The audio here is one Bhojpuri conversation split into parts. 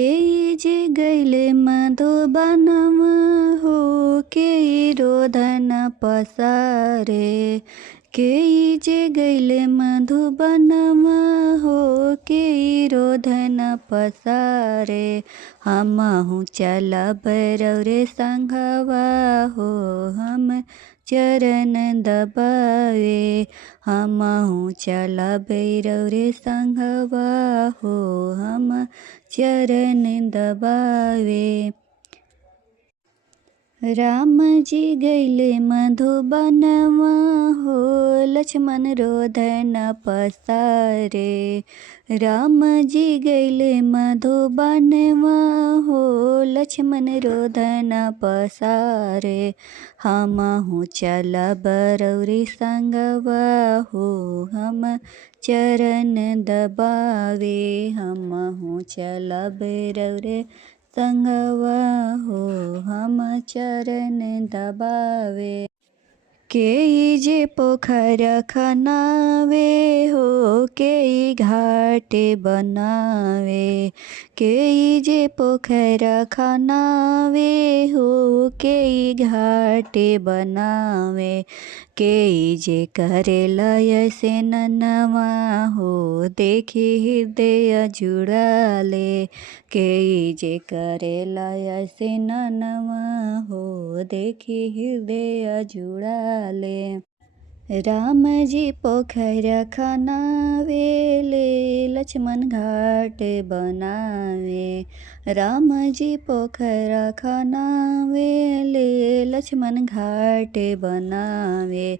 केही जे गैले मधुबनमा हो, केही रोदन पसारे। केही जे गैले मधुबनमा हो, केही रोदन पसारे। हमहु चलब रौरे संघवा हो, हम चरण दबावे। हमहु चलब रौरे संघवा हो, हम चरण दबावे। राम जी गैले मधुबनमा हो, लक्ष्मण रोदन पसारे। राम जी गैले मधुबनमा हो, लक्ष्मण रोदन पसारे। हमहु चलब रौरे संगवा हो, हम चरण दबावे। हमहु चलब रौरे संगवा हो, हम चरण दबावे। केही जे पोखर खनावे हो, केही घाटे बनावे। केही जे पोखर खनावे हो, केही घाटे बनावे। केही जे करेलय सेननवा हो, देखी हृदय जुड़ाले। केही जे करेलय सेननवा हो, देखी हृदय जुड़ाले। राम जी पोखर खनावेले, लक्ष्मण घाट बनावे। राम जी पोखर खनावेले, लक्ष्मण घाट बनावे।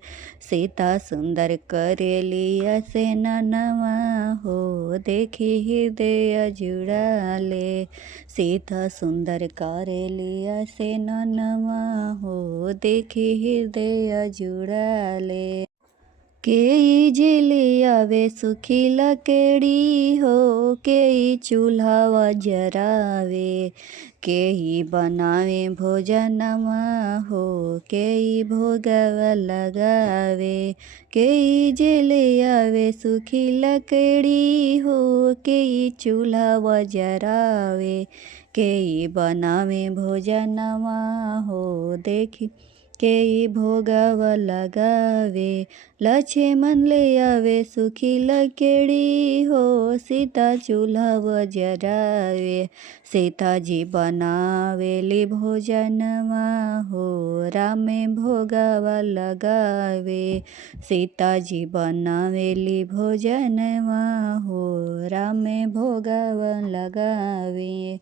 सीता सुंदर करेली सेननवा हो, देखी हृदय जुड़ाले। सीता सुंदर करेली सेननवा हो, देखी हृदय जुड़ाले। केही जे ले आवे सुखी लकड़ी हो, केही चूल्हा जरावे। केही बनावे भोजनमा हो, केही भोगवा लगावे। केही जे ले आवे सुखी लकड़ी हो, केही चूल्हा जरावे। केही बनावे भोजनमा हो, देखी केही भोगवा लगावे। लक्ष्मण ले आवे सुखी लकड़ी हो, सीता चूल्हा जरावे। सीता जी बनावेली भोजनमा हो, राम भोगवा लगावे। सीता जी बनावेली भोजनमा हो, राम भोगवा लगावे।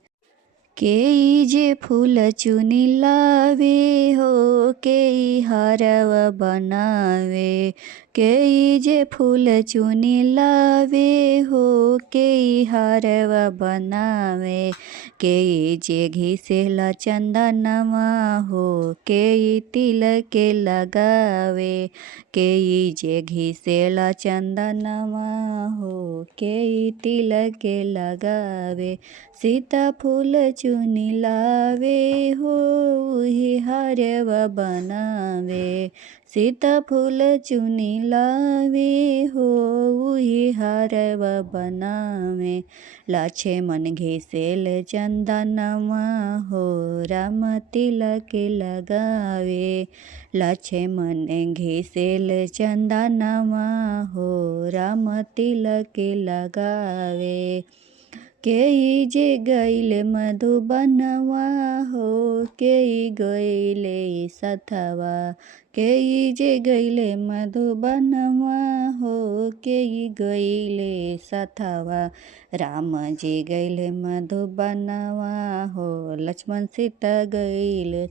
केही जे फूल चुनी लावे हो, केही हारवा बनावे। केही जे फूल चुनी लावे हो, केही हारवा बनावे। केही जे घिसेला चंदनमा हो, केही तिलक लगावे। केही जे घिसेला चंदनमा हो, केही तिलक लगावे। सीता फूल चुनी लावे हो, उही हारवा बनावे। सीता फूल चुनी लावे हो, उही हारवा बनावे। लक्ष्मण घिसेल चंदनमा हो, राम तिलक लगावे। लक्ष्मण घिसेल चंदनमा हो, राम तिलक लगावे। केही जे गैले मधुबनवा हो, केही गैले सथवा। केही जे गैले मधुबनवा हो, केही गैले सथवा। राम जी गैले मधुबनवा हो, लक्ष्मण सीता गैले